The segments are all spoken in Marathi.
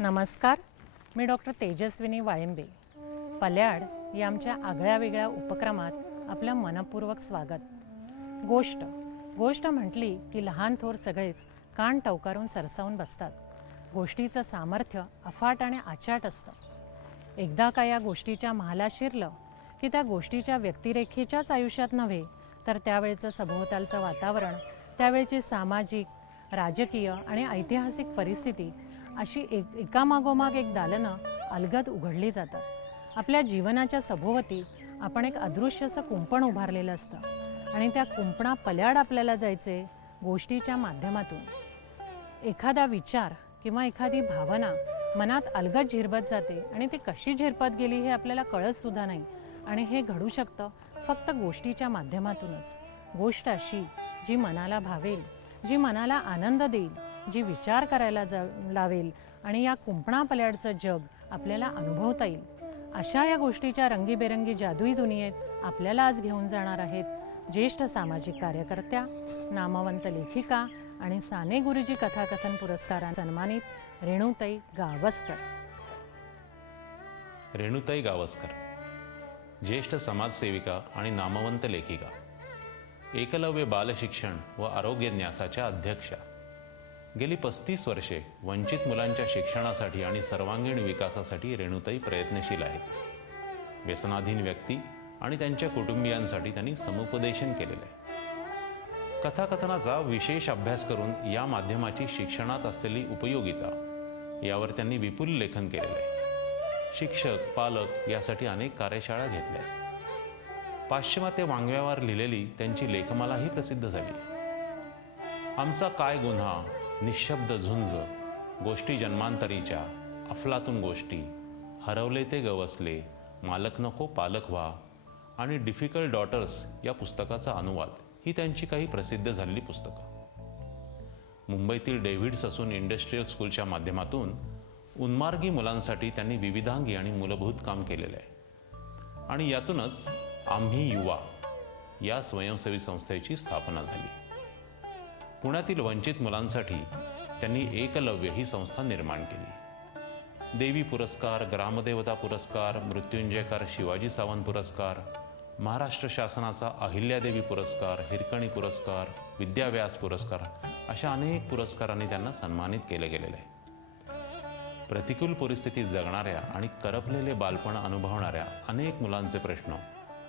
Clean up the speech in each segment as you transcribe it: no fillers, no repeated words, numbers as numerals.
नमस्कार, मी डॉक्टर तेजस्विनी वायंबे. पल्याड या आमच्या आगळ्या वेगळ्या उपक्रमात आपलं मनपूर्वक स्वागत. गोष्ट म्हटली की लहान थोर सगळेच कान टवकारून सरसावून बसतात. गोष्टीचं सामर्थ्य अफाट आणि आचाट असतं. एकदा का या गोष्टीच्या महाला शिरलं की त्या गोष्टीच्या व्यक्तिरेखेच्याच आयुष्यात नव्हे तर त्यावेळचं सभोवतालचं वातावरण, त्यावेळची सामाजिक, राजकीय आणि ऐतिहासिक परिस्थिती अशी एकामागोमाग एक दालनं अलगद उघडली जातात. आपल्या जीवनाच्या सभोवती आपण एक अदृश्य असं कुंपण उभारलेलं असतं आणि त्या कुंपणा पल्याड आपल्याला जायचे गोष्टीच्या माध्यमातून. एखादा विचार किंवा एखादी भावना मनात अलगद झिरपत जाते आणि ती कशी झिरपत गेली हे आपल्याला कळतसुद्धा नाही. आणि हे घडू शकतं फक्त गोष्टीच्या माध्यमातूनच. गोष्ट अशी जी मनाला भावेल, जी मनाला आनंद देईल, जी विचार करायला लावेल आणि या कुंपणा पल्याडचं जग आपल्याला अनुभवता येईल. अशा या गोष्टीच्या रंगीबेरंगी जादुई दुनियेत आपल्याला आज घेऊन जाणार आहेत ज्येष्ठ सामाजिक कार्यकर्त्या, नामवंत लेखिका आणि साने गुरुजी कथाकथन पुरस्काराने सन्मानित रेणुताई गावस्कर. रेणुताई गावस्कर ज्येष्ठ समाजसेविका आणि नामवंत लेखिका, एकलव्य बालशिक्षण व आरोग्य न्यासाच्या अध्यक्षा. गेली 35 वर्षे वंचित मुलांच्या शिक्षणासाठी आणि सर्वांगीण विकासासाठी रेणुताई प्रयत्नशील आहेत. व्यसनाधीन व्यक्ती आणि त्यांच्या कुटुंबियांसाठी त्यांनी समुपदेशन केलेलं आहे. कथाकथनाचा विशेष अभ्यास करून या माध्यमाची शिक्षणात असलेली उपयोगिता यावर त्यांनी विपुल लेखन केलेलं आहे. शिक्षक, पालक यासाठी अनेक कार्यशाळा घेतल्या. पाश्चिमात्य वाङ्मयावर लिहिलेली त्यांची लेखमालाही प्रसिद्ध झाली. आमचा काय गुन्हा, निशब्द झुंज, गोष्टी जन्मांतरीच्या, अफलातून गोष्टी, हरवले ते गवसले, मालक नको पालक व्हा आणि डिफिकल्ट डॉटर्स या पुस्तकाचा अनुवाद ही त्यांची काही प्रसिद्ध झालेली पुस्तकं. मुंबईतील डेव्हिड ससून इंडस्ट्रियल स्कूलच्या माध्यमातून उन्मार्गी मुलांसाठी त्यांनी विविधांगी आणि मूलभूत काम केलेलं आहे आणि यातूनच आम्ही युवा या स्वयंसेवी संस्थेची स्थापना झाली. पुण्यातील वंचित मुलांसाठी त्यांनी एकलव्य ही संस्था निर्माण केली. देवी पुरस्कार, ग्रामदेवता पुरस्कार, मृत्युंजयकार शिवाजी सावंत पुरस्कार, महाराष्ट्र शासनाचा अहिल्यादेवी पुरस्कार, हिरकणी पुरस्कार, विद्याव्यास पुरस्कार अशा अनेक पुरस्कारांनी त्यांना सन्मानित केले गेलेले आहे. प्रतिकूल परिस्थितीत जगणाऱ्या आणि करपलेले बालपण अनुभवणाऱ्या अनेक मुलांचे प्रश्न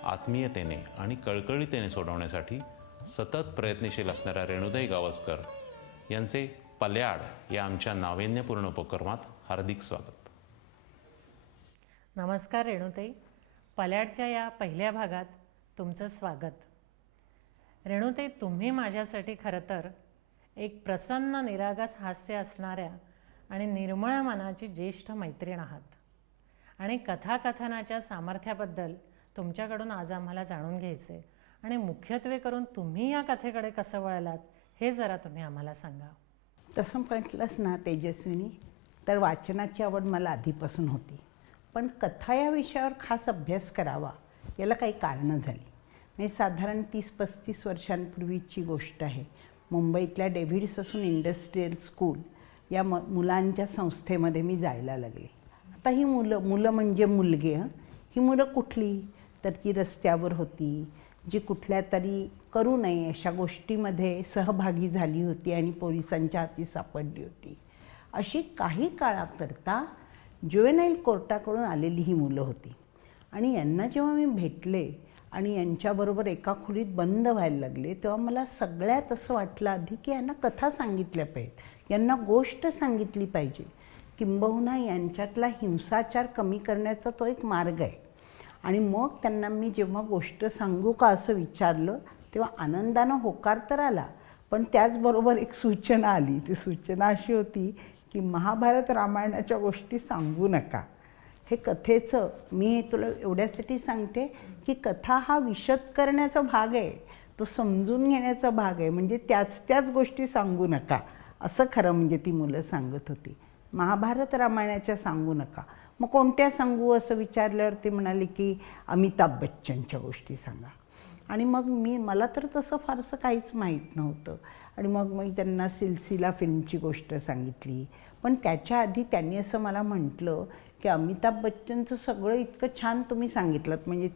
आत्मीयतेने आणि कळकळीतेने सोडवण्यासाठी सतत प्रयत्नशील असणाऱ्या रेणुताई गावस्कर यांचे पल्याड या आमच्या नाविन्यपूर्ण उपक्रमात हार्दिक स्वागत. नमस्कार रेणुताई, पल्याडच्या या पहिल्या भागात तुमचं स्वागत. रेणुताई, तुम्ही माझ्यासाठी खरं तर एक प्रसन्न निरागस हास्य असणाऱ्या आणि निर्मळ मनाची ज्येष्ठ मैत्रीण आहात आणि कथाकथनाच्या सामर्थ्याबद्दल तुमच्याकडून आज आम्हाला जाणून घ्यायचे आणि मुख्यत्वे करून तुम्ही या कथेकडे कसं वळलात हे जरा तुम्ही आम्हाला सांगा. तसं म्हटलंच ना तेजस्विनी, तर वाचनाची आवड मला आधीपासून होती, पण कथा या विषयावर खास अभ्यास करावा याला काही कारणं झाली. म्हणजे साधारण 30-35 वर्षांपूर्वीची गोष्ट आहे. मुंबईतल्या डेव्हिड ससून इंडस्ट्रियल स्कूल या मुलांच्या संस्थेमध्ये मी जायला लागले. आता ही मुलं म्हणजे मुलगे, ही मुलं कुठली तर ती रस्त्यावर होती, जी कुठल्या तरी करू नये अशा गोष्टीमध्ये सहभागी झाली होती आणि पोलिसांच्या हाती सापडली होती. अशी काही काळाकरता ज्युव्हेनाईल कोर्टाकडून आलेली ही मुलं होती. आणि यांना जेव्हा मी भेटले आणि यांच्याबरोबर एका खोलीत बंद व्हायला लागले तेव्हा मला सगळ्यात असं वाटलं आधी की यांना कथा सांगितल्या पाहिजेत, यांना गोष्ट सांगितली पाहिजे, किंबहुना यांच्यातला हिंसाचार कमी करण्याचा तो एक मार्ग आहे. आणि मग त्यांना मी जेव्हा गोष्ट सांगू का असं विचारलं तेव्हा आनंदानं होकार तर आला, पण त्याचबरोबर एक सूचना आली. ती सूचना अशी होती की महाभारत रामायणाच्या गोष्टी सांगू नका. हे कथेचं मी तुला एवढ्यासाठी सांगते की कथा हा विशद करण्याचा भाग आहे, तो समजून घेण्याचा भाग आहे. म्हणजे त्याच गोष्टी सांगू नका असं खरं म्हणजे ती मुलं सांगत होती. महाभारत रामायणाच्या सांगू नका. मग कोणत्या सांगू असं विचारल्यावर ते म्हणाले की अमिताभ बच्चनच्या गोष्टी सांगा. आणि मग मला तर तसं फारसं काहीच माहीत नव्हतं आणि मग मी त्यांना सिलसिला फिल्मची गोष्ट सांगितली, पण त्याच्या आधी त्यांनी असं मला म्हटलं की अमिताभ बच्चनचं सगळं इतकं छान तुम्ही सांगितलं, म्हणजे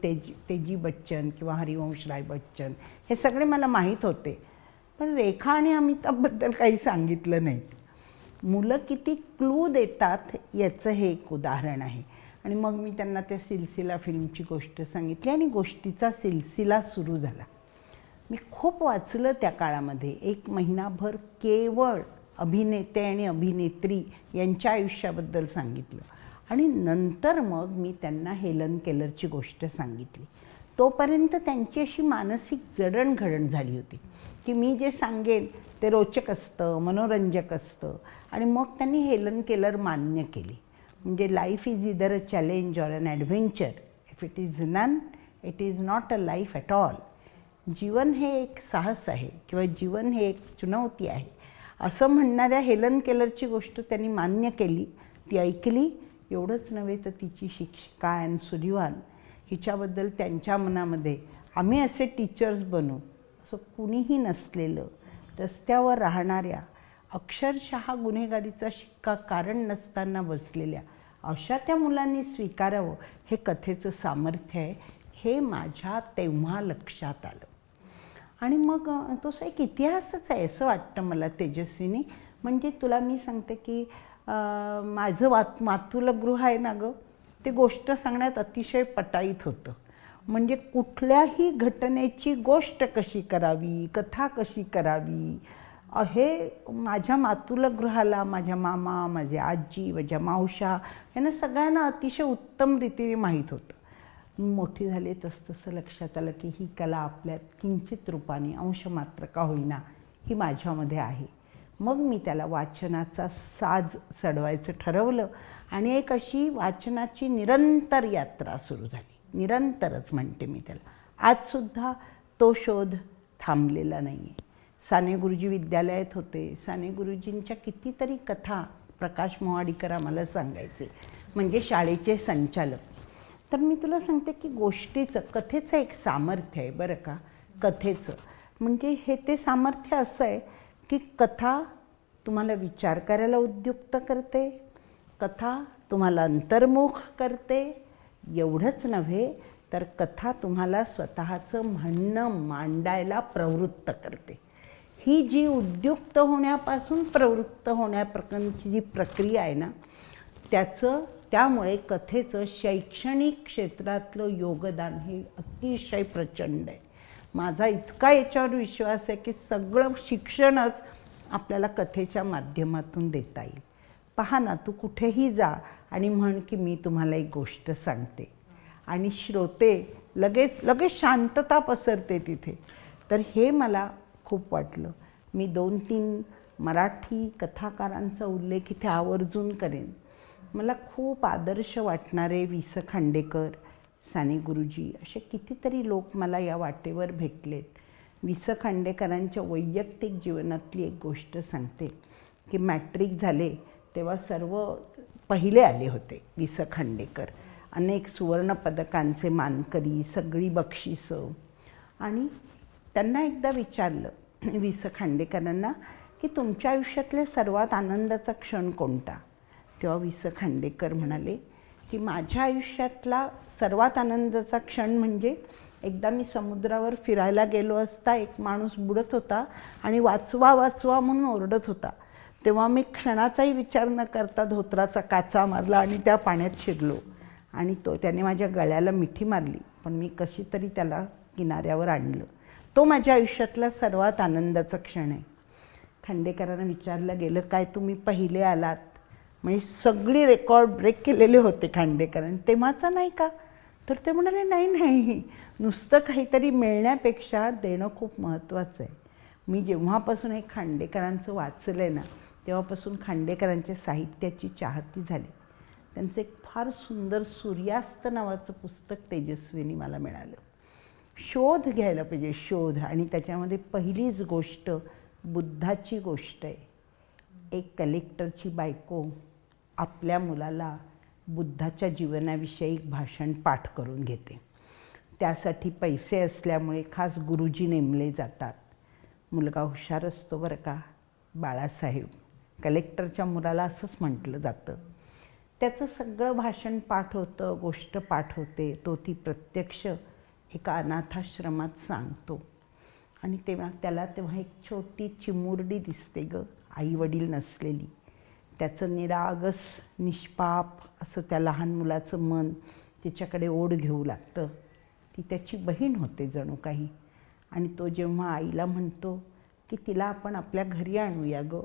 तेजी बच्चन किंवा हरिवंश राय बच्चन हे सगळे मला माहीत होते, पण रेखा आणि अमिताभबद्दल काही सांगितलं नाही. मुलं किती क्लू देतात याचं हे एक उदाहरण आहे. आणि मग मी त्यांना त्या सिलसिला फिल्मची गोष्ट सांगितली आणि गोष्टीचा सिलसिला सुरू झाला. मी खूप वाचलं त्या काळामध्ये. 1 महिनाभर केवळ अभिनेते आणि अभिनेत्री यांच्या आयुष्याबद्दल सांगितलं आणि नंतर मग मी त्यांना हेलन केलरची गोष्ट सांगितली. तोपर्यंत त्यांची अशी मानसिक जडणघडण झाली होती की मी जे सांगेन ते रोचक असतं, मनोरंजक असतं. आणि मग त्यांनी हेलन केलर मान्य केली. म्हणजे life is either a challenge or an adventure. If it is none, it is not a life at all. जीवन हे एक साहस आहे किंवा जीवन हे एक चुनौती आहे असं म्हणणाऱ्या हेलन केलरची गोष्ट त्यांनी मान्य केली, ती ऐकली. एवढंच नव्हे तर तिची शिक्षिका ॲन सुलिव्हान हिच्याबद्दल त्यांच्या मनामध्ये आम्ही असे टीचर्स बनू असं कुणीही नसलेलं, रस्त्यावर राहणाऱ्या, अक्षरशः गुन्हेगारीचा शिक्का कारण नसताना बसलेल्या अशा त्या मुलांनी स्वीकारावं हे कथेचं सामर्थ्य आहे, हे माझ्या तेव्हा लक्षात आलं. आणि मग तोच एक इतिहासच आहे असं वाटतं मला तेजस्विनी. म्हणजे तुला मी सांगते की माझं मातुलगृह आहे ना गं, ते गोष्ट सांगण्यात अतिशय पटाईत होतं. म्हणजे कुठल्याही घटनेची गोष्ट कशी करावी, कथा कशी करावी, हे माझ्या मातुलगृहाला माझ्या मामा, माझे आजी, माझ्या मावशा यांना सगळ्यांना अतिशय उत्तम रीतीने माहीत होतं. मोठी झाले तसतसं लक्षात आलं की ही कला आपल्यात किंचित रूपाने अंश मात्र का होईना ही माझ्यामध्ये आहे. मग मी त्याला वाचनाचा साज चढवायचं ठरवलं आणि एक अशी वाचनाची निरंतर यात्रा सुरू झाली. निरंतरच म्हणते मी त्याला. आजसुद्धा तो शोध थांबलेला नाही आहे. साने गुरुजी विद्यालयात होते. साने गुरुजींच्या कितीतरी कथा प्रकाश मोहाडीकर आम्हाला सांगायचे, म्हणजे शाळेचे संचालक. तर मी तुला सांगते की गोष्टीचं, कथेचं एक सामर्थ्य आहे बरं का. कथेचं म्हणजे हे ते सामर्थ्य असं आहे की कथा तुम्हाला विचार करायला उद्युक्त करते, कथा तुम्हाला अंतर्मुख करते. एवढंच नव्हे तर कथा तुम्हाला स्वतःचं म्हणणं मांडायला प्रवृत्त करते. ही जी उद्युक्त होण्यापासून प्रवृत्त होण्यापर्यंतची जी प्रक्रिया आहे ना, त्यामुळे कथेचं शैक्षणिक क्षेत्रातलं योगदान हे अतिशय प्रचंड आहे. माझा इतका याच्यावर विश्वास आहे की सगळं शिक्षणच आपल्याला कथेच्या माध्यमातून देता येईल. पहा ना, तू कुठेही जा आणि म्हण की मी तुम्हाला एक गोष्ट सांगते आणि श्रोते लगेच शांतता पसरते तिथे. तर हे मला खूप वाटलं. मी 2-3 मराठी कथाकारांचा उल्लेख इथे आवर्जून करेन. मला खूप आदर्श वाटणारे वि स खांडेकर, साने गुरुजी असे कितीतरी लोक मला या वाटेवर भेटलेत. वि स खांडेकरांच्या वैयक्तिक जीवनातली एक गोष्ट सांगते की मॅट्रिक झाले तेव्हा सर्व पहिले आले होते वि स खांडेकर. अनेक सुवर्णपदकांचे मानकरी, सगळी बक्षिसं. आणि त्यांना एकदा विचारलं वि स खांडेकरांना की तुमच्या आयुष्यातले सर्वात आनंदाचा क्षण कोणता. तेव्हा वि स खांडेकर म्हणाले की माझ्या आयुष्यातला सर्वात आनंदाचा क्षण म्हणजे एकदा मी समुद्रावर फिरायला गेलो असता एक माणूस बुडत होता आणि वाचवा वाचवा म्हणून ओरडत होता. तेव्हा मी क्षणाचाही विचार न करता धोत्राचा काचा मारला आणि त्या पाण्यात शिरलो आणि त्याने माझ्या गळ्याला मिठी मारली, पण मी कशी तरी त्याला किनाऱ्यावर आणलं. तो माझ्या आयुष्यातला सर्वात आनंदाचा क्षण आहे. खांडेकरांना विचारलं गेलं काय तुम्ही पहिले आलात, म्हणजे सगळी रेकॉर्ड ब्रेक केलेले होते खांडेकरांनी, तेव्हाचा नाही का. तर ते म्हणाले नाही, नुसतं काहीतरी मिळण्यापेक्षा देणं खूप महत्त्वाचं आहे. मी जेव्हापासून हे खांडेकरांचं वाचलं आहे ना, तेव्हापासून खांडेकरांच्या साहित्याची चाहती झाली. त्यांचं एक फार सुंदर सूर्यास्त नावाचं पुस्तक तेजस्विनी मला मिळालं. शोध घ्यायला पाहिजे, शोध. आणि त्याच्यामध्ये पहिलीच गोष्ट बुद्धाची गोष्ट आहे. एक कलेक्टरची बायको आपल्या मुलाला बुद्धाच्या जीवनाविषयी एक भाषण पाठ करून घेते. त्यासाठी पैसे असल्यामुळे खास गुरुजी नेमले जातात. मुलगा हुशार असतो बरं का, बाळासाहेब. कलेक्टरच्या मुलाला असंच म्हटलं जातं. त्याचं सगळं भाषण पाठ होतं, गोष्ट पाठ होते. तो ती प्रत्यक्ष एका अनाथाश्रमात सांगतो. आणि त्याला एक छोटी चिमुरडी दिसते गं, आई वडील नसलेली. त्याचं निरागस निष्पाप असं त्या लहान मुलाचं मन तिच्याकडे ओढ घेऊ लागतं. ती त्याची बहीण होते जणू काही. आणि तो जेव्हा आईला म्हणतो की तिला आपण आपल्या घरी आणूया गं,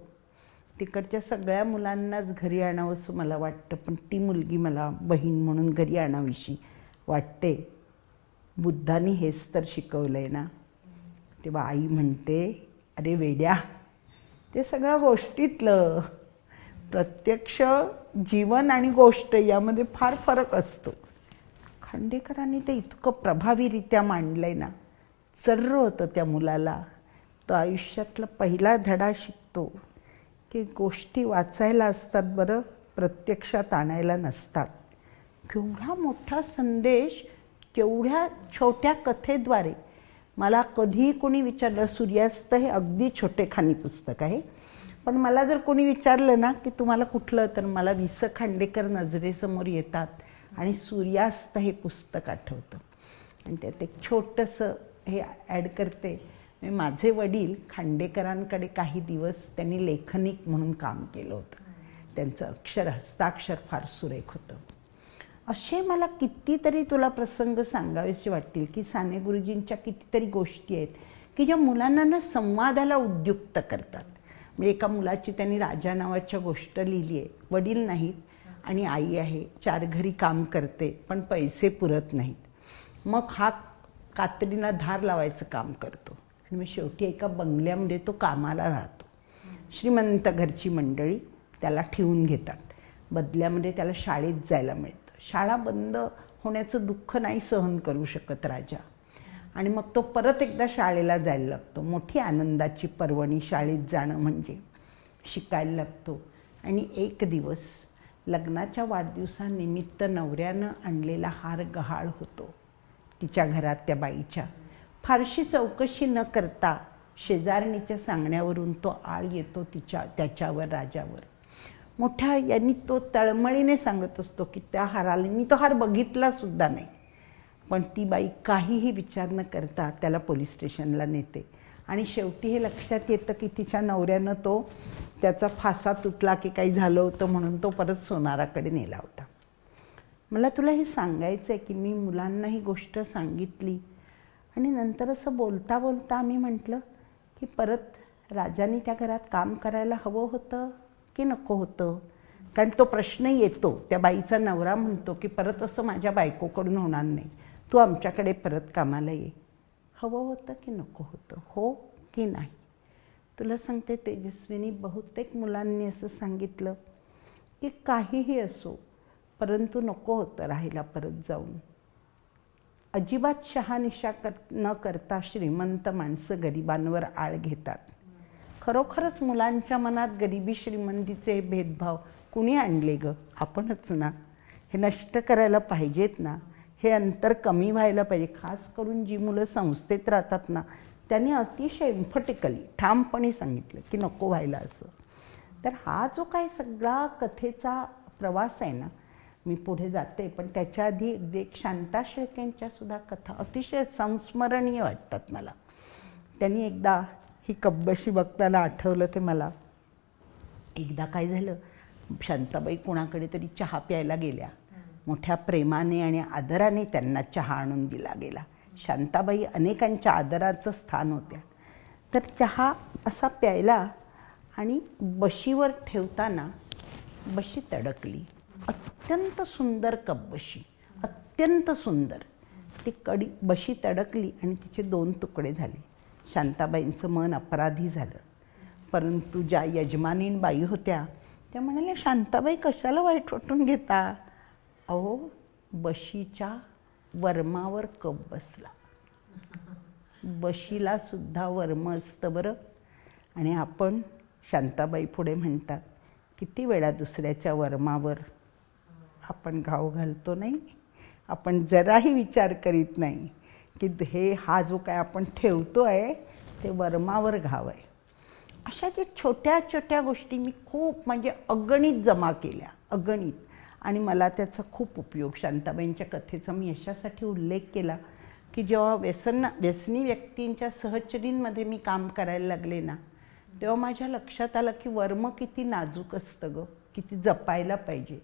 तिकडच्या सगळ्या मुलांनाच घरी आणावं असं मला वाटतं, पण ती मुलगी मला बहीण म्हणून घरी आणावीशी वाटते. बुद्धांनी हेच तर शिकवलं आहे ना. तेव्हा आई म्हणते, अरे वेड्या, ते सगळ्या गोष्टीतलं. प्रत्यक्ष जीवन आणि गोष्ट यामध्ये फार फरक असतो. खांडेकरांनी ते इतकं प्रभावीरित्या मांडलं आहे ना. सर्र होतं त्या मुलाला. तो आयुष्यातला पहिला धडा शिकतो की गोष्टी वाचायला असतात बरं, प्रत्यक्षात आणायला नसतात. केवढा मोठा संदेश केवढ्या छोट्या कथेद्वारे. मला कधीही कोणी विचारलं, सूर्यास्त हे अगदी छोटेखानी पुस्तक आहे, पण मला जर कोणी विचारलं ना की तुम्हाला कुठलं, तर मला वि स खांडेकर नजरेसमोर येतात आणि सूर्यास्त हे पुस्तक आठवतं. आणि त्यात एक छोटंसं हे ॲड करते. माझे वडील खांडेकरांकडे काही दिवस त्यांनी लेखनिक म्हणून काम केलं होतं. त्यांचं हस्ताक्षर फार सुरेख होतं. असे मला कितीतरी तुला प्रसंग सांगावेसे वाटतील की साने गुरुजींच्या कितीतरी गोष्टी आहेत की ज्या मुलांना ना संवादाला उद्युक्त करतात. म्हणजे एका मुलाची त्यांनी राजा नावाच्या गोष्ट लिहिली आहे. वडील नाहीत आणि आई आहे, 4 घरी काम करते, पण पैसे पुरत नाहीत. मग हा कात्रीला धार लावायचं काम करतो आणि मग शेवटी एका बंगल्यामध्ये तो कामाला राहतो. श्रीमंत घरची मंडळी त्याला ठेवून घेतात. बदल्यामध्ये त्याला शाळेत जायला मिळतं. शाळा बंद होण्याचं दुःख नाही सहन करू शकत राजा. आणि मग तो परत एकदा शाळेला जायला लागतो. मोठी आनंदाची पर्वणी शाळेत जाणं म्हणजे. शिकायला लागतो. आणि एक दिवस लग्नाच्या वाढदिवसानिमित्त नवऱ्यानं आणलेला हार गहाळ होतो तिच्या घरात त्या बाईच्या. फारशी चौकशी न करता शेजारणीच्या सांगण्यावरून तो आळ येतो त्याच्यावर, राजावर. मोठ्या यांनी तो तळमळीने सांगत असतो की त्या हाराला मी तो हार बघितला सुद्धा नाही. पण ती बाई काहीही विचार न करता त्याला पोलीस स्टेशनला नेते. आणि शेवटी हे लक्षात येतं की तिच्या नवऱ्यानं त्याचा फासा तुटला की काही झालं होतं म्हणून तो परत सोनाराकडे नेला होता. मला तुला हे सांगायचं आहे की मी मुलांना ही गोष्ट सांगितली आणि नंतर असं बोलता बोलता आम्ही म्हटलं की परत राजाने त्या घरात काम करायला हवं होतं की नको होतं. कारण तो प्रश्न येतो. त्या बाईचा नवरा म्हणतो की परत असं माझ्या बायकोकडून होणार नाही, तू आमच्याकडे परत कामाला ये. हवं होतं की नको होतं, हो की नाही. तुला सांगते तेजस्विनी, बहुतेक मुलांनी असं सांगितलं की काहीही असो परंतु नको होतं राहायला परत जाऊन. अजिबात शहानिशा न करता श्रीमंत माणसं गरिबांवर आळ घेतात. खरोखरच मुलांच्या मनात गरिबी श्रीमंतीचे भेदभाव कुणी आणले गं? आपणच ना. हे नष्ट करायला पाहिजेत ना. हे अंतर कमी व्हायला पाहिजे. खास करून जी मुलं संस्थेत राहतात ना, त्यांनी अतिशय एम्फटिकली ठामपणे सांगितलं की नको व्हायला असं. तर हा जो काही सगळा कथेचा प्रवास आहे ना, मी पुढे जाते, पण त्याच्या आधी एक शांता शेळकेंच्या सुद्धा कथा अतिशय संस्मरणीय वाटतात मला. त्यांनी एकदा ही कब्बशी बघताना आठवलं ते मला. एकदा काय झालं, शांताबाई कोणाकडे तरी चहा प्यायला गेल्या. मोठ्या प्रेमाने आणि आदराने त्यांना चहा आणून दिला गेला. शांताबाई अनेकांच्या आदराचं स्थान होत्या. तर चहा असा प्यायला आणि बशीवर ठेवताना बशी तडकली. अत्यंत सुंदर कब्बशी, अत्यंत सुंदर. ती बशी तडकली आणि तिचे 2 तुकडे झाले. शांताबाईंचं मन अपराधी झालं. परंतु ज्या यजमानीन बाई होत्या त्या म्हणाल्या, शांताबाई कशाला वाईट वाटून घेता? अहो, बशीच्या वर्मावर कप बसला. बशीला सुद्धा वर्म असतं बरं. आणि आपण, शांताबाई पुढे म्हणतात, किती वेळा दुसऱ्याच्या वर्मावर आपण घाव घालतो नाही. आपण जराही विचार करीत नाही की हा जो काय आपण ठेवतो आहे ते वर्मावर घाव आहे. अशा ज्या छोट्या छोट्या गोष्टी मी खूप म्हणजे अगणित जमा केल्या, अगणित. आणि मला त्याचा खूप उपयोग, शांताबाईंच्या कथेचा मी अशासाठी उल्लेख केला की जेव्हा व्यसनी व्यक्तींच्या सहचरींमध्ये मी काम करायला लागले ना, तेव्हा माझ्या लक्षात आलं की वर्म किती नाजूक असतं गं, किती जपायला पाहिजे.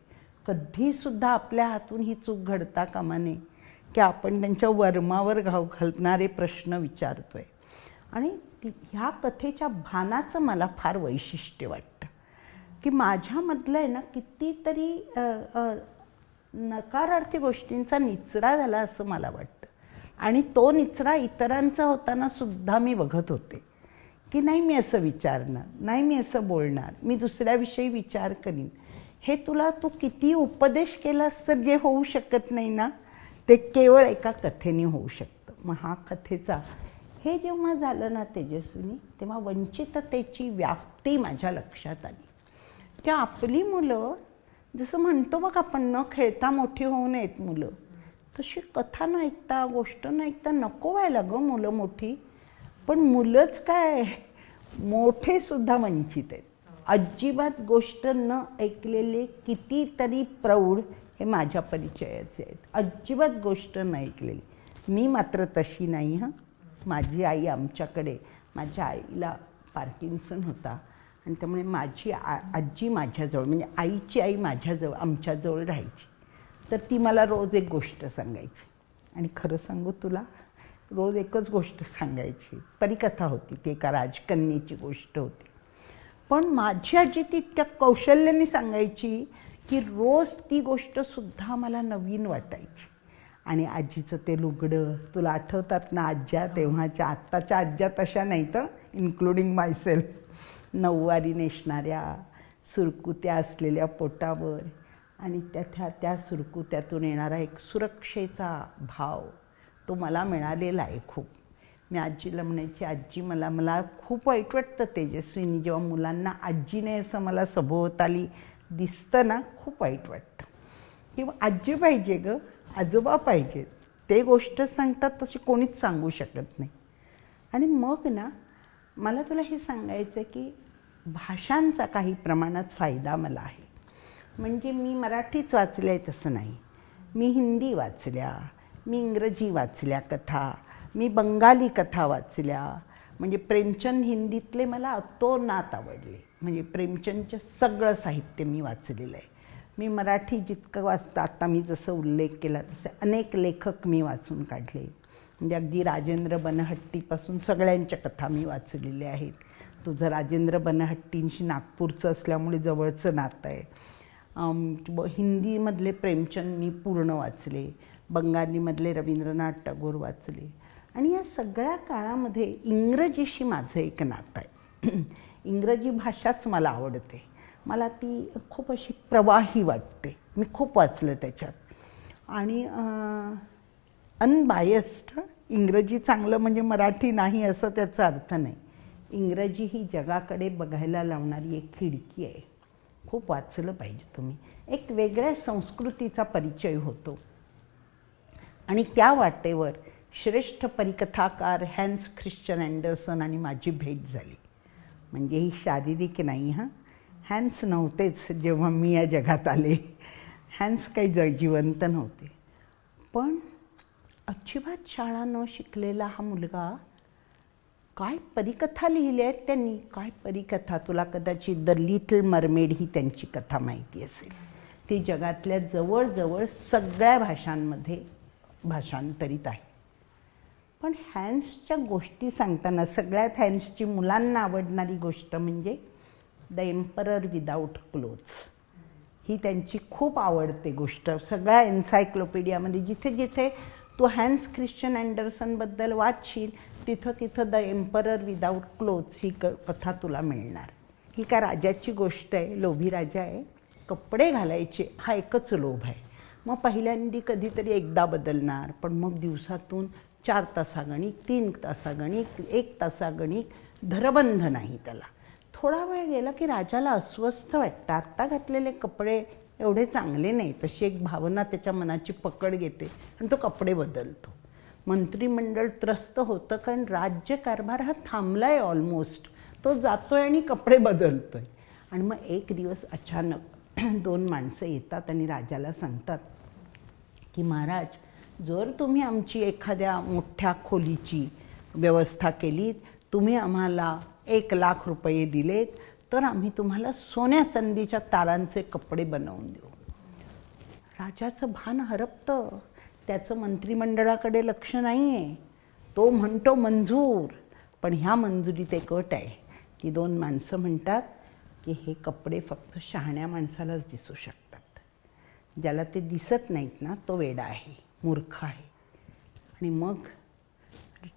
कधीसुद्धा आपल्या हातून ही चूक घडता कामा नये की आपण त्यांच्या वर्मावर घाव घालणारे प्रश्न विचारतोय. आणि ह्या कथेच्या भानाचं मला फार वैशिष्ट्य वाटतं की माझ्यामधलं आहे ना कितीतरी नकारार्थी गोष्टींचा निचरा झाला असं मला वाटतं. आणि तो निचरा इतरांचा होताना सुद्धा मी बघत होते की नाही मी असं विचारणार, नाही मी असं बोलणार, मी दुसऱ्याविषयी विचार करीन. हे तुला तू किती उपदेश केलास तर जे होऊ शकत नाही ना, ते केवळ एका कथेने होऊ शकतं. मग हा कथेचा हे जेव्हा झालं ना तेजस्विनी, तेव्हा वंचिततेची व्याप्ती माझ्या लक्षात आली. की आपली मुलं जसं म्हणतो बघ आपण, न खेळता मोठी होऊ नयेत मुलं, तशी कथा न ऐकता, गोष्ट न ऐकता नको व्हायला गं मुलं मोठी. पण मुलंच काय, मोठे सुद्धा वंचित आहेत. अजिबात गोष्ट न ऐकलेले कितीतरी प्रौढ हे माझ्या परिचयाचे आहेत, अजिबात गोष्ट न ऐकलेली. मी मात्र तशी नाही हं. माझी आई आमच्याकडे, माझ्या आईला पार्किन्सन होता आणि त्यामुळे माझी आजी माझ्याजवळ, म्हणजे आईची आई माझ्याजवळ, आमच्याजवळ राहायची. तर ती मला रोज एक गोष्ट सांगायची. आणि खरं सांगू तुला, रोज एकच गोष्ट सांगायची. परिकथा होती ती, एका राजकन्येची गोष्ट होती. पण माझी आजी ती इतक्या कौशल्याने सांगायची की रोज ती गोष्टसुद्धा मला नवीन वाटायची. आणि आजीचं ते लुगडं, तुला आठवतात ना आज्या तेव्हाच्या, आत्ताच्या आज्या तशा नाही तर, इन्क्लुडिंग मायसेल्फ, नऊवारी नेसणाऱ्या, सुरकुत्या असलेल्या पोटावर, आणि त्या सुरकुत्यातून येणारा एक सुरक्षेचा भाव, तो मला मिळालेला आहे खूप. मी आजीला म्हणायची, आजी मला खूप वाईट वाटतं तेजस्विनी, जेव्हा मुलांना आजी नाही असं मला सभोवताली दिसतं ना, खूप वाईट वाटतं. किंवा आजी पाहिजे गं, आजोबा पाहिजे, ते गोष्ट सांगतात तशी कोणीच सांगू शकत नाही. आणि मग ना मला तुला हे सांगायचं की भाषांचा काही प्रमाणात फायदा मला आहे. म्हणजे मी मराठीच वाचल्या आहे तसं नाही, मी हिंदी वाचल्या, मी इंग्रजी वाचल्या कथा, मी बंगाली कथा वाचल्या. म्हणजे प्रेमचंद हिंदीतले मला अतोनात आवडले. म्हणजे प्रेमचंदचं सगळं साहित्य मी वाचलेलं आहे. मी मराठी जितकं वाचतं, आता मी जसं उल्लेख केला तसे अनेक लेखक मी वाचून काढले. म्हणजे अगदी राजेंद्र बनहट्टीपासून सगळ्यांच्या कथा मी वाचलेल्या आहेत. तुझं राजेंद्र बनहट्टींशी नागपूरचं असल्यामुळे जवळचं नातं आहे. हिंदीमधले प्रेमचंद मी पूर्ण वाचले, बंगालीमधले रवींद्रनाथ टागोर वाचले. आणि या सगळ्या काळामध्ये इंग्रजीशी माझं एक नातं आहे. इंग्रजी भाषाच मला आवडते, मला ती खूप अशी प्रवाही वाटते. मी खूप वाचलं त्याच्यात. आणि अनबायस्ड इंग्रजी चांगलं म्हणजे मराठी नाही असं त्याचा अर्थ नाही. इंग्रजी ही जगाकडे बघायला लावणारी एक खिडकी आहे. खूप वाचलं पाहिजे तुम्ही. एक वेगळ्या संस्कृतीचा परिचय होतो. आणि त्या वाटेवर श्रेष्ठ परिकथाकार हॅन्स ख्रिश्चन अँडरसन आणि माझी भेट झाली. म्हणजे ही शारीरिक नाही हां, हॅन्स नव्हतेच जेव्हा मी या जगात आले. हॅन्स काही जिवंत नव्हते. पण अजिबात शाळा न शिकलेला हा मुलगा, काय परिकथा लिहिल्या आहेत त्यांनी. काय परिकथा, तुला कदाचित द लिटल मरमेड ही त्यांची कथा माहिती असेल. ती जगातल्या जवळजवळ सगळ्या भाषांमध्ये भाषांतरित आहे. पण हॅन्सच्या गोष्टी सांगताना सगळ्यात हॅन्सची मुलांना आवडणारी गोष्ट म्हणजे द एम्परर विदाऊट क्लोथ्स. ही त्यांची खूप आवडते गोष्ट. सगळ्या एन्सायक्लोपीडियामध्ये जिथे जिथे तू हॅन्स ख्रिश्चन अँडरसनबद्दल वाचशील तिथं तिथं द एम्परर विदाऊट क्लोथ्स ही कथा तुला मिळणार. ही का राजाची गोष्ट आहे, लोभी राजा आहे, कपडे घालायचे हा एकच लोभ आहे. मग पहिल्यांदी कधीतरी एकदा बदलणार, पण मग दिवसातून 4 तासागणिक, 3 तासागणिक, 1 तासागणिक, धरबंध नाही त्याला. थोडा वेळ गेला की राजाला अस्वस्थ वाटतं, आत्ता घातलेले कपडे एवढे चांगले नाही, तशी एक भावना त्याच्या मनाची पकड घेते आणि तो कपडे बदलतो. मंत्रिमंडळ त्रस्त होतं, कारण राज्यकारभार हा थांबला आहे ऑलमोस्ट. तो जातोय आणि कपडे बदलतोय. आणि मग एक दिवस अचानक 2 माणसं येतात आणि राजाला सांगतात की महाराज, जर तुम्ही आमची एखाद्या मोठ्या खोलीची व्यवस्था केलीत, तुम्ही आम्हाला 1,00,000 रुपये दिलेत, तर आम्ही तुम्हाला सोन्या चांदीच्या तारांचे कपडे बनवून देऊ. राजाचं भान हरपतं. त्याचं मंत्रिमंडळाकडे लक्ष नाही आहे. तो म्हणतो मंजूर. पण ह्या मंजुरीत एक अट आहे की 2 माणसं म्हणतात की हे कपडे फक्त शहाण्या माणसालाच दिसू शकतात. ज्याला ते दिसत नाहीत ना, तो वेडा आहे, मूर्ख आहे. आणि मग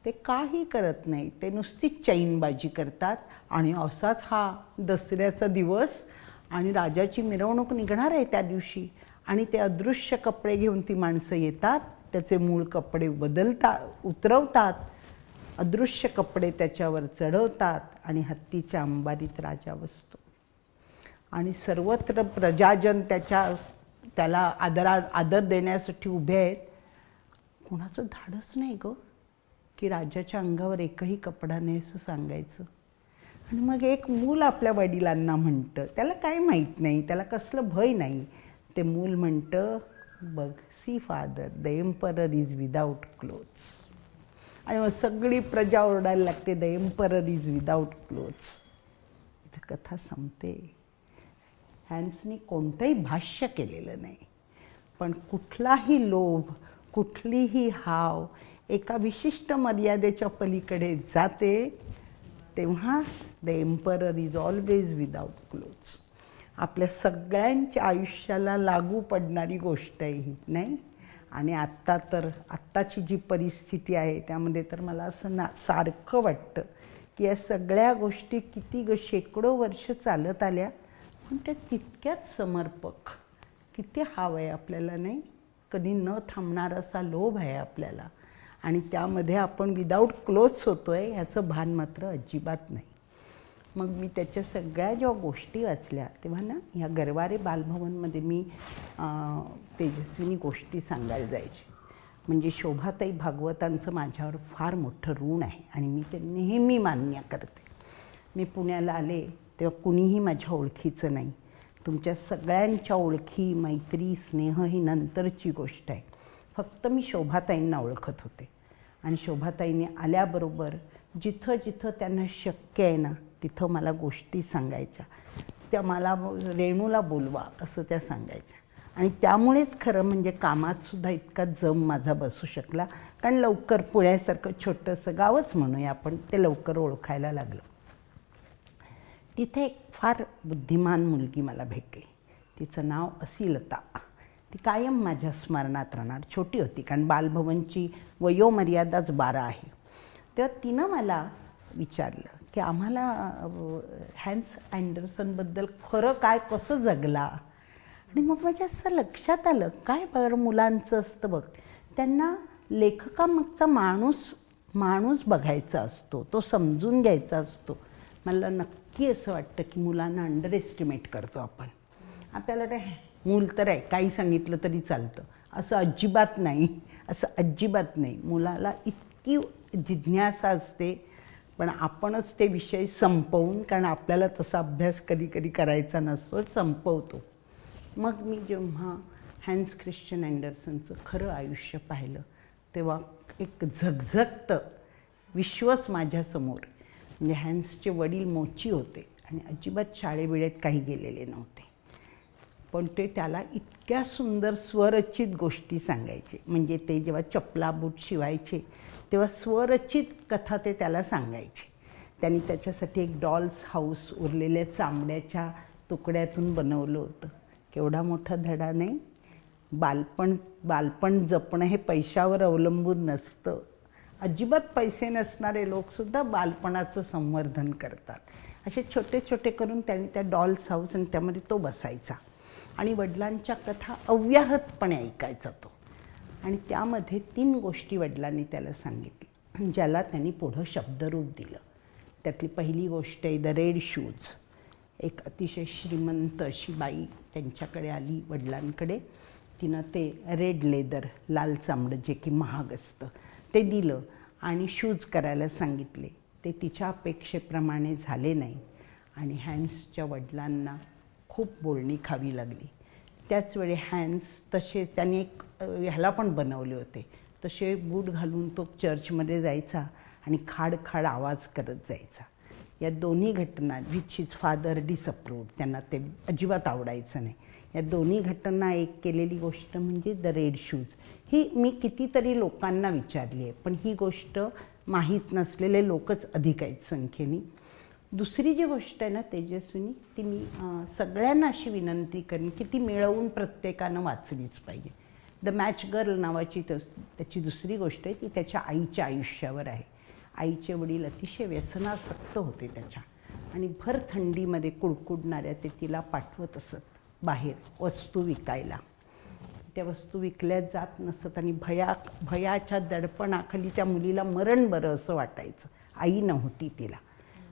ते काही करत नाही, ते नुसतीच चैनबाजी करतात. आणि असाच हा दसऱ्याचा दिवस आणि राजाची मिरवणूक निघणार आहे त्या दिवशी. आणि ते अदृश्य कपडे घेऊन ती माणसं येतात, त्याचे मूळ कपडे उतरवतात, अदृश्य कपडे त्याच्यावर चढवतात आणि हत्तीच्या अंबारीत राजा बसतो. आणि सर्वत्र प्रजाजन त्याला आदर देण्यासाठी उभे आहेत. कोणाचं धाडस नाही गं की राजाच्या अंगावर एकही कपडा नाही असं सांगायचं. आणि मग एक मूल आपल्या वडिलांना म्हणतं, त्याला काय माहीत नाही, त्याला कसलं भय नाही. ते मूल म्हणतं, बघ see father, the emperor is without clothes. आणि मग सगळी प्रजा ओरडायला लागते, the emperor is without clothes. इथं कथा संपते. हॅन्सनी कोणतंही भाष्य केलेलं नाही, पण कुठलाही लोभ, कुठलीही हाव एका विशिष्ट मर्यादेच्या पलीकडे जाते, तेव्हा the emperor is always without clothes. आपल्या सगळ्यांच्या आयुष्याला लागू पडणारी गोष्ट आहे ही, नाही? आणि आत्ताची जी परिस्थिती आहे त्यामध्ये तर मला असं सारखं वाटतं की या सगळ्या गोष्टी किती शेकडो वर्ष चालत आल्या, पण त्या तितक्याच समर्पक. किती हाव आहे आपल्याला, नाही? कधी न थांबणारा असा लोभ आहे आपल्याला. आणि त्यामध्ये आपण विदाऊट क्लोथ्स होतो आहे ह्याचं भान मात्र अजिबात नाही. मग मी त्याच्या सगळ्या जेव्हा गोष्टी वाचल्या तेव्हा ना, ह्या गरवारे बालभवनमध्ये मी तेजस्विनी गोष्टी सांगायला जायचे. म्हणजे शोभाताई भागवतांचं माझ्यावर फार मोठं ऋण आहे आणि मी ते नेहमी मान्य करते. मी पुण्याला आले तेव्हा कुणीही माझ्या ओळखीचं नाही. तुमच्या सगळ्यांच्या ओळखी, मैत्री, स्नेह ही नंतरची गोष्ट आहे. फक्त मी शोभाताईंना ओळखत होते. आणि शोभाताईंनी आल्याबरोबर जिथं जिथं त्यांना शक्य आहे ना, तिथं मला गोष्टी सांगायच्या. त्या मला रेणूला बोलवा असं त्या सांगायच्या. आणि त्यामुळेच खरं म्हणजे कामातसुद्धा इतका जम माझा बसू शकला. कारण लवकर पुण्यासारखं छोटंसं गावच म्हणूया आपण, ते लवकर ओळखायला लागलं. तिथे एक फार बुद्धिमान मुलगी मला भेटली. तिचं नाव असिलता. ती कायम माझ्या स्मरणात राहणार. छोटी होती कारण बालभवनची वयोमर्यादाच 12 आहे. तेव्हा तिनं मला विचारलं की आम्हाला हॅन्स अँडरसनबद्दल खरं काय, कसं जगला. आणि मग माझ्या असं लक्षात आलं, काय बरं मुलांचं असतं बघ, त्यांना लेखकामागचा माणूस बघायचा असतो, तो समजून घ्यायचा असतो. मला नक्की असं वाटतं की मुलांना अंडर एस्टिमेट करतो आपण. आपल्याला काय मूल तर आहे, काही सांगितलं तरी चालतं, असं अजिबात नाही. असं अजिबात नाही. मुलाला इतकी जिज्ञासा असते, पण आपणच ते विषय संपवून, कारण आपल्याला तसा अभ्यास कधी कधी करायचा नसतो, संपवतो. मग मी जेव्हा हॅन्स ख्रिश्चन अँडरसनचं खरं आयुष्य पाहिलं तेव्हा एक झगझगतं विश्वच माझ्यासमोर. म्हणजे हॅन्सचे वडील मोची होते आणि अजिबात शाळेबिळेत काही गेलेले नव्हते, पण ते त्याला इतक्या सुंदर स्वरचित गोष्टी सांगायचे. म्हणजे ते जेव्हा चपला बूट शिवायचे तेव्हा स्वरचित कथा ते त्याला सांगायचे. त्यांनी त्याच्यासाठी एक डॉल्स हाऊस उरलेल्या चामड्याच्या तुकड्यातून बनवलं होतं. केवढा मोठा धडा, नाही? बालपण जपणं हे पैशावर अवलंबून नसतं. अजिबात पैसे नसणारे लोकसुद्धा बालपणाचं संवर्धन करतात. असे छोटे छोटे करून त्यांनी त्या डॉल्स हाऊस आणि त्यामध्ये तो बसायचा आणि वडिलांच्या कथा अव्याहतपणे ऐकायचा तो. आणि त्यामध्ये 3 गोष्टी वडिलांनी त्याला सांगितल्या, ज्याला त्यांनी पुढं शब्दरूप दिलं. त्यातली पहिली गोष्ट आहे द रेड शूज. एक अतिशय श्रीमंत अशी बाई त्यांच्याकडे आली वडिलांकडे. तिनं ते रेड लेदर, लाल चामडं जे की महाग असतं, ते दिलं आणि शूज करायला सांगितले. ते तिच्या अपेक्षेप्रमाणे झाले नाही आणि हॅन्सच्या वडिलांना खूप बोलणी खावी लागली. त्याचवेळी हॅन्स तसे त्याने एक ह्याला पण बनवले होते, तसे बूट घालून तो चर्चमध्ये जायचा आणि खाड खाड आवाज करत जायचा. या दोन्ही घटना, विच हिज फादर डिसअप्रूव्ड, त्यांना ते अजिबात आवडायचं नाही. या दोन्ही घटना एक केलेली गोष्ट म्हणजे द रेड शूज. ही मी कितीतरी लोकांना विचारली आहे, पण ही गोष्ट माहीत नसलेले लोकच अधिक आहेत संख्येने. दुसरी जी गोष्ट आहे ना तेजस्विनी, ती मी सगळ्यांना अशी विनंती करेन की ती मिळवून प्रत्येकानं वाचलीच पाहिजे. द मॅच गर्ल नावाची त्याची दुसरी गोष्ट आहे, ती त्याच्या आईच्या आयुष्यावर आहे. आईचे वडील अतिशय व्यसनासक्त होते त्याच्या, आणि भर थंडीमध्ये कुडकुडणाऱ्या ते तिला पाठवत असत बाहेर वस्तू विकायला. त्या वस्तू विकल्या जात नसत आणि भयाच्या दडपणाखाली त्या मुलीला मरण बरं असं वाटायचं. आई नव्हती तिला.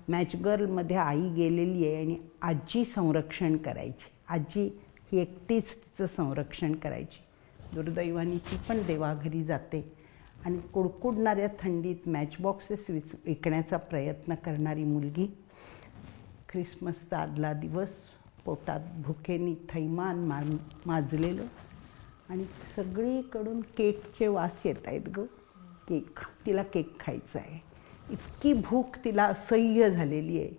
मॅच गर्लमध्ये आई गेलेली आहे आणि आजी संरक्षण करायची. आजी ही एकटीच तिचं संरक्षण करायची. दुर्दैवाने ती पण देवाघरी जाते आणि कुडकुडणाऱ्या थंडीत मॅचबॉक्सेस विकण्याचा प्रयत्न करणारी मुलगी. ख्रिसमसचा आदला दिवस, पोटात भुकेनी थैमान माजलेलं आणि सगळीकडून केकचे वास येत आहेत गं. केक, तिला केक खायचा आहे. इतकी भूक तिला असह्य झालेली आहे.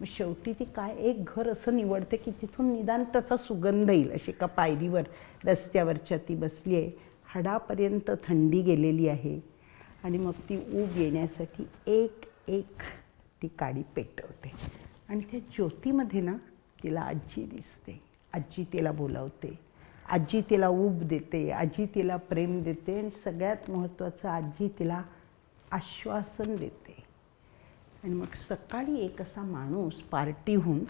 मग शेवटी ती काय एक घर असं निवडते की जिथून निदान त्याचा सुगंध येईल. अशी एका पायरीवर रस्त्यावरच्या ती बसली आहे. हाडापर्यंत थंडी गेलेली आहे आणि मग ती ऊब येण्यासाठी एक एक ती काडी पेटवते आणि त्या ज्योतीमध्ये ना तिला आजी दिसते. आजी तिला बोलावते, आजी तिला ऊब देते, आजी तिला प्रेम देते आणि सगळ्यात महत्त्वाचं आजी तिला आश्वासन देते. आणि मग सकाळी एक असा माणूस पार्टीहून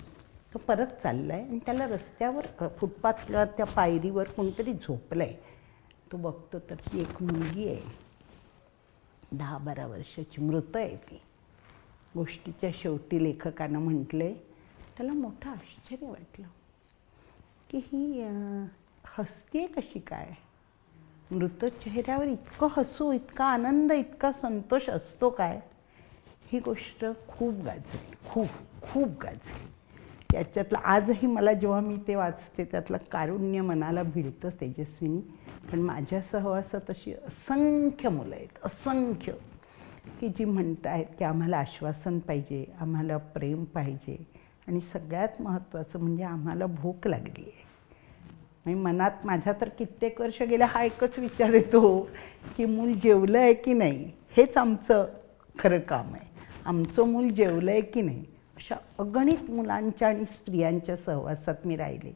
तो परत चालला आहे आणि त्याला रस्त्यावर फुटपाथवर त्या पायरीवर कोणतरी झोपलं आहे. तो बघतो तर ती एक मुलगी आहे, 10-12 वर्षाची, मृत आहे ती. गोष्टीच्या शेवटी लेखकानं म्हटलं आहे, त्याला मोठं आश्चर्य वाटलं की ही हसते कशी काय. मृत चेहऱ्यावर इतकं हसू, इतका आनंद, इतका संतोष असतो काय. ही गोष्ट खूप गाजली, खूप खूप गाजली. त्याच्यातलं आजही मला जेव्हा मी ते वाचते त्यातलं कारुण्य मनाला भिडतं तेजस्विनी. पण माझ्या सहवासात अशी असंख्य मुलं आहेत, असंख्य, की जी म्हणत आहेत की आम्हाला आश्वासन पाहिजे, आम्हाला प्रेम पाहिजे आणि सगळ्यात महत्त्वाचं म्हणजे आम्हाला भूक लागली आहे. म्हणजे मनात माझ्या तर कित्येक वर्ष गेल्या हा एकच विचार येतो की मूल जेवलं आहे की नाही. हेच आमचं खरं काम आहे. आमचं मूल जेवलं आहे की नाही. अशा अगणित मुलांच्या आणि स्त्रियांच्या सहवासात मी राहिले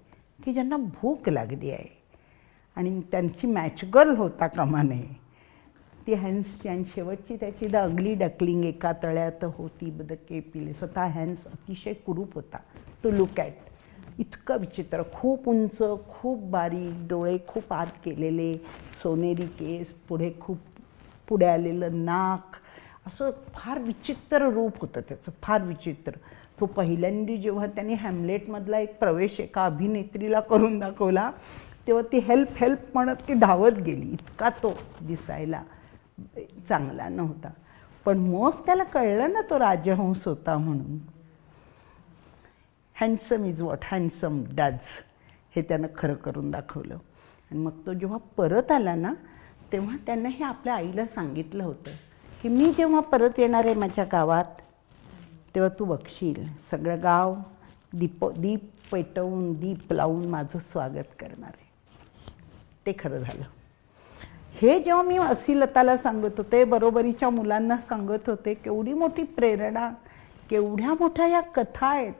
की ज्यांना भूक लागली आहे आणि त्यांची मॅच गर्ल होता कामा नये. ती हॅन्सची आणि शेवटची त्याची द अगली डकलिंग, एका तळ्यात होती बदके पिले. स्वतः हॅन्स अतिशय कुरूप होता टू लुक ॲट. इतकं विचित्र, खूप उंच, खूप बारीक, डोळे खूप आत केलेले, सोनेरी केस, पुढे खूप पुढे आलेलं नाक, असं फार विचित्र रूप होतं त्याचं, फार विचित्र. तो पहिल्यांदा जेव्हा त्याने हॅमलेटमधला एक प्रवेश एका अभिनेत्रीला करून दाखवला तेव्हा ती हेल्प हेल्प म्हणत ती धावत गेली. इतका तो दिसायला चांगला नव्हता. पण मग त्याला कळलं ना तो राजहंस होता म्हणून. Handsome is what handsome does, हे त्यानं खरं करून दाखवलं. आणि मग तो जेव्हा परत आला ना तेव्हा त्यानं हे आपल्या आईला सांगितलं होतं की मी जेव्हा परत येणार आहे माझ्या गावात तेव्हा तू बघशील सगळं गाव दीप पेटवून, दीप लावून माझं स्वागत करणार आहे. ते खरं झालं. हे जेव्हा मी असिलताला सांगत होते, बरोबरीच्या मुलांना सांगत होते, केवढी मोठी प्रेरणा, केवढ्या मोठ्या या कथा आहेत.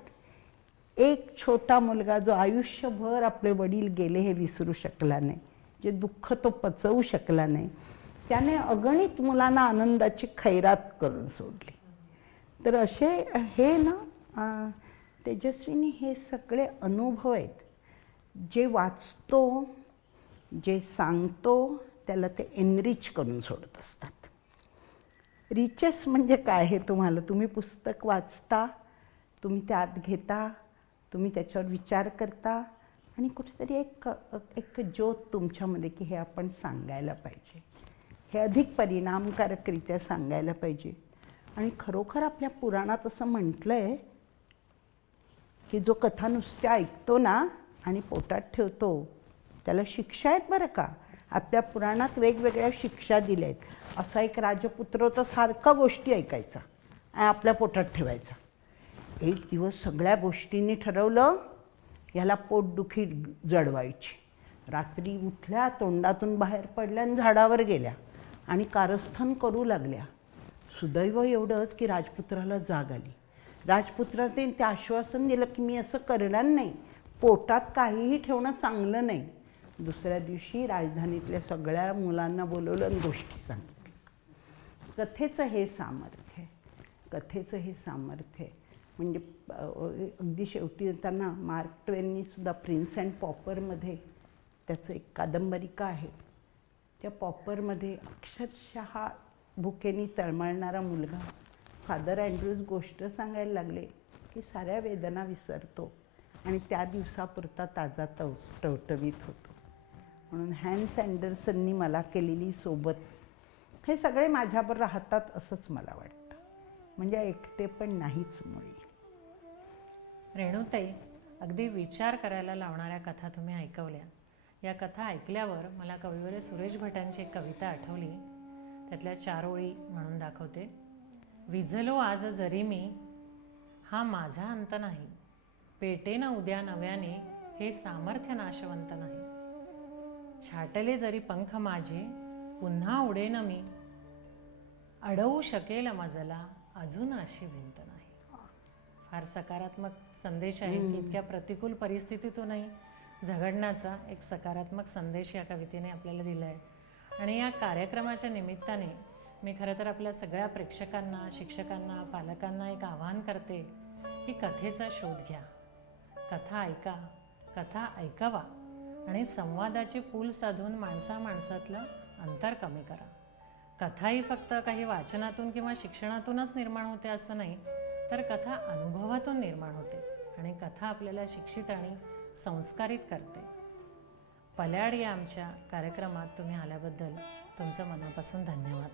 एक छोटा मुलगा जो आयुष्यभर आपले वडील गेले हे विसरू शकला नाही, जे दुःख तो पचवू शकला नाही, त्याने अगणित मुलांना आनंदाची खैरात करून सोडली. तर असे हे ना तेजस्विनी, हे सगळे अनुभव आहेत जे वाचतो, जे सांगतो त्याला ते एनरिच करून सोडत असतात. रिचेस म्हणजे काय हे तुम्ही पुस्तक वाचता, तुम्ही त्यात घेता, तुम्ही त्याच्यावर विचार करता आणि कुठेतरी एक ज्योत तुमच्यामध्ये की हे आपण सांगायला पाहिजे, हे अधिक परिणामकारकरित्या सांगायला पाहिजे. आणि खरोखर आपल्या पुराणात असं म्हटलं आहे की जो कथा नुसत्या ऐकतो ना आणि पोटात ठेवतो त्याला शिक्षा आहेत बरं का. आपल्या पुराणात वेगवेगळ्या शिक्षा दिल्या आहेत. असा एक राजपुत्र तो सारखा गोष्टी ऐकायचा आणि आपल्या पोटात ठेवायचा. एक दिवस सगळ्या गोष्टींनी ठरवलं याला पोटदुखी जडवायची. रात्री उठल्या, तोंडातून बाहेर पडल्या आणि झाडावर गेल्या आणि कारस्थान करू लागल्या. सुदैव एवढंच की राजपुत्राला जाग आली. राजपुत्राने ते आश्वासन दिलं की मी असं करणार नाही, पोटात काहीही ठेवणं चांगलं नाही. दुसऱ्या दिवशी राजधानीतल्या सगळ्या मुलांना बोलवलं आणि गोष्टी सांगितल्या. कथेचं हे सामर्थ्य आहे, कथेचं हे सामर्थ्य आहे. म्हणजे अगदी शेवटी त्यांना मार्क ट्वेननी सुद्धा प्रिन्स अँड पॉपरमध्ये त्याचं एक कादंबरिका आहे. त्या पॉपरमध्ये अक्षरशः भुकेने तळमळणारा मुलगा फादर अँड्रूज गोष्ट सांगायला लागले की साऱ्या वेदना विसरतो आणि त्या दिवसापुरता ताजा टवटवीत होतो. म्हणून हॅन्स अँडरसननी मला केलेली सोबत हे सगळे माझ्याबरोबर राहतात असंच मला वाटतं. म्हणजे एकटे पण नाहीच मुळी. रेणुताई, अगदी विचार करायला लावणाऱ्या कथा तुम्ही ऐकवल्या. या कथा ऐकल्यावर मला कविवर्य सुरेश भटांची एक कविता आठवली. त्यातल्या 4 ओळी म्हणून दाखवते. विझलो आज जरी मी, हा माझा अंत नाही. पेटेन उद्या नव्याने, हे सामर्थ्य नाशवंत नाही. छाटले जरी पंख माझे, पुन्हा उडेन मी. अडवू शकेल मजला, अजून अशी भिंत नाही. फार सकारात्मक संदेश आहे की इतक्या प्रतिकूल परिस्थितीतूनही झगडण्याचा एक सकारात्मक संदेश या कवितेने आपल्याला दिला आहे. आणि या कार्यक्रमाच्या निमित्ताने मी खरं तर आपल्या सगळ्या प्रेक्षकांना, शिक्षकांना, पालकांना एक आवाहन करते की कथेचा शोध घ्या, कथा ऐका, कथा ऐकावा आणि संवादाची पूल साधून माणसामाणसातलं अंतर कमी करा. कथा ही फक्त काही वाचनातून किंवा शिक्षणातूनच निर्माण होते असं नाही, तर कथा अनुभवातून निर्माण होते आणि कथा आपल्याला शिक्षित आणि संस्कारित करते. पल्याड या आमच्या कार्यक्रमात तुम्ही आल्याबद्दल तुमचं मनापासून धन्यवाद.